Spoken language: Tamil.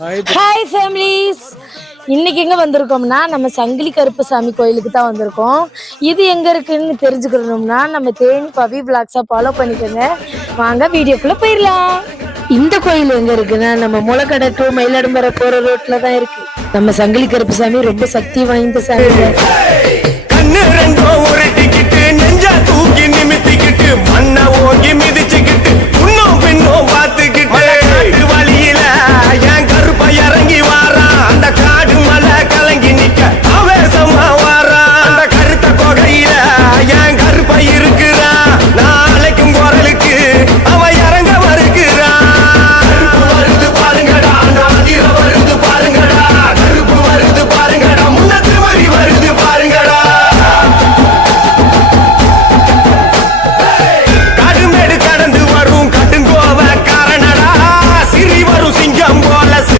ஹாய் ஃபேமிலிஸ், இன்னைக்கு எங்க வந்திருக்கோம்னா நம்ம சங்கிலி கருப்பசாமி கோயிலுக்கு தான் வந்திருக்கோம். இது எங்க இருக்குன்னு தெரிஞ்சுக்கணும்னா நம்ம தேனி பவி விளாக்ஸா ஃபாலோ பண்ணிக்கோங்க. வாங்க வீடியோக்குள்ள போயிடலாம். இந்த கோயில் எங்க இருக்குன்னா நம்ம முளைக்கடை டு மயிலாடும்பரை போற ரோட்ல தான் இருக்கு. நம்ம சங்கிலி கருப்பசாமி ரொம்ப சக்தி வாய்ந்த சாமி. கண்ணு ரெண்டும் உருட்டிக்கிட்டு நெஞ்சா தூக்கி நிமித்திக்கிட்டு மண்ணை ஓங்கி மிதிச்சுக்கிட்டு முன்னும் பின்னும் பார்த்து